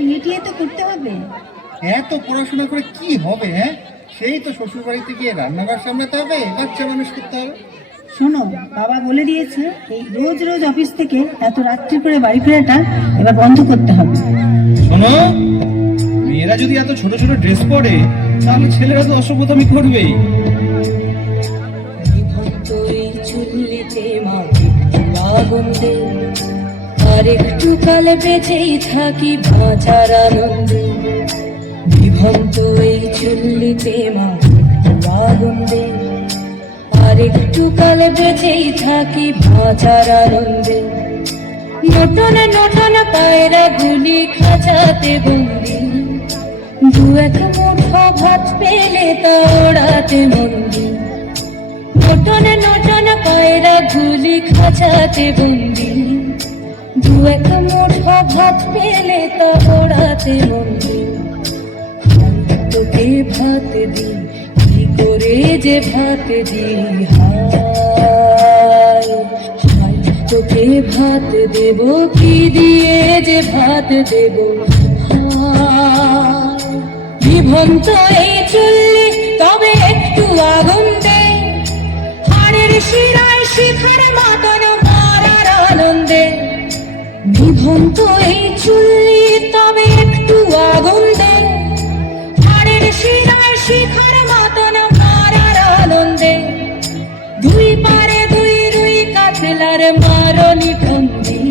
বিয়ে টিয়ে তো করতে হবে। এত পড়াশোনা করে কি হবে? হ্যাঁ, সেই তো শ্বশুর বাড়িতে গিয়ে রান্নাঘর সামলাতে হবে, বাচ্চা মানুষ করতে হবে। শোনো, বাবা বলে দিয়েছে এই রোজ রোজ অফিস থেকে এত রাত্রি করে বাড়ি ফেরাটা এবার বন্ধ করতে হবে। শোনো, মেয়েরা যদি এত ছোট ছোট ড্রেস পরে তাহলে ছেলেরা তো অসভ্যতামি করবেই। আর একটু কাল বেঁচেই থাকি বাঁচার আনন্দে, বিভক্ত এই চুল্লিতে মা আগুন্দে। আর একটু কাল বেঁচেই থাকি বাঁচার আনন্দে, নটন নটন পায়রা গুলি খাঁচাতে বন্দি, দু এক মুঠো ভাত পেলে তা ওড়াতে মন্দি। নটন নটন পায়রা গুলি খাঁচাতে বন্দি, দু এক মুঠো ভাত পেলে তা ওড়াতে মন্দি। তোকে ভাত দি কি করে যে ভাত দি, হায় হায় তোকে ভাত দেব কি দিয়ে যে ভাত দেব, হায় বিভক্ত এই চুল্লি তবে একটু আগুন দে, হাড়ের শিরায় শিখার মতন মারার আনন্দে। বিভক্ত এই চুল্লি তবে একটু আগুন দে, হাড়ের শিরায় শিখার মতন মারার আনন্দে। দুই পারে দুই দুই কাতলার মারনি ফন্দি,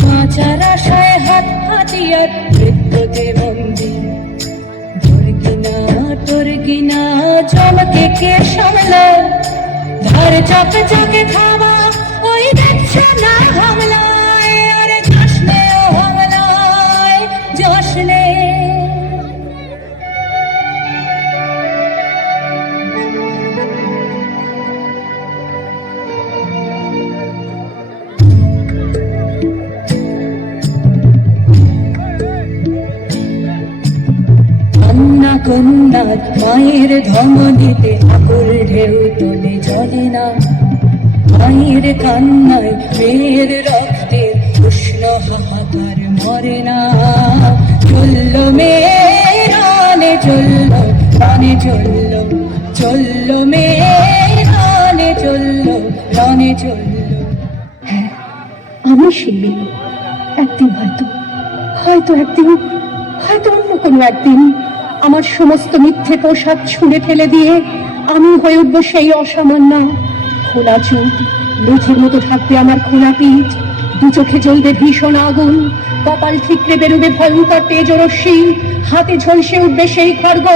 বাঁচার আশায় হাত হাতিয়ার মৃত্যুতে বন্দি। তোর কিনা চমকে কে সামলা, ধর চকে চকে খাওয়া ওই দেখছে না হামলায়, আরে জশ্নে ও হামলায় জশ্নে। কন্যা কন্যার মায়ের ধমনীতে আকুল ঢেউ তোলে জলে না, মায়ের কান্নায় মেয়ের রক্তে উষ্ণ হাহাকার মরে না। চলল মেয়ে রানে চলল, রানে চলল, চলল মেয়ে রানে চলল, রানে চলল। হ্যাঁ, আমি সেই মেয়ে। একদিন হয়তো একদিন, হয়তো অন্য কোনো একদিন আমার সমস্ত মিথ্যে পোশাক ছুঁড়ে ফেলে দিয়ে আমি হয়ে উঠবো সেই অসামান্য। খোলা চোখ, লোথের মতো থাকবে আমার খোলা পিঠ, দু চোখে জ্বলবে ভীষণ আগুন, কপাল ঠিকরে বেরোবে ভয়ঙ্কর তেজরশ্মি, হাতে ঝলসে উঠবে সেই খড়গ,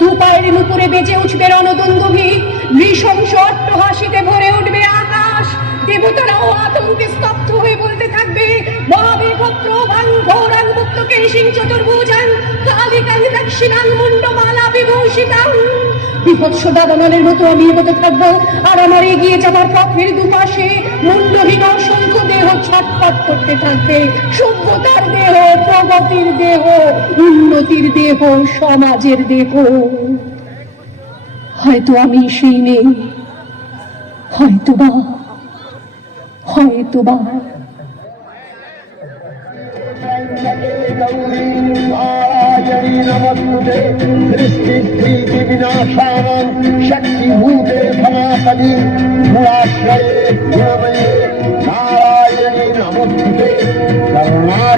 দু পায়ের নুপুরে বেজে উঠবে রণদুন্দুভি, নৃশংস অট্টহাসিতে ভরে উঠবে আকাশ। দেবতারাও আতঙ্কে স্তব্ধ হয়ে বলতে থাকবে, মহাবীভদ্র ভাঙ্ঘোরাং মুক্তকে সিং চতুর্ভুজাং কালিকাং দক্ষিণাং মুন্ডমালা বিভূষিতাং। বিভৎস দাবানলের মতো আমি এগোতে থাকবো, আর আমার এগিয়ে যাবার পথের দুপাশে মুন্ডহীন অসংখ্য দেহ ছটফট করতে থাকবে। সভ্যতার দেহ, প্রগতির দেহ, উন্নতির দেহ, সমাজের দেহ। হয়তো আমি সেই মেয়ে, হয়তোবা। शक्तिभूते सनातनी गुणाश्रये गुणमये नारायणी नमोस्तुते करुणा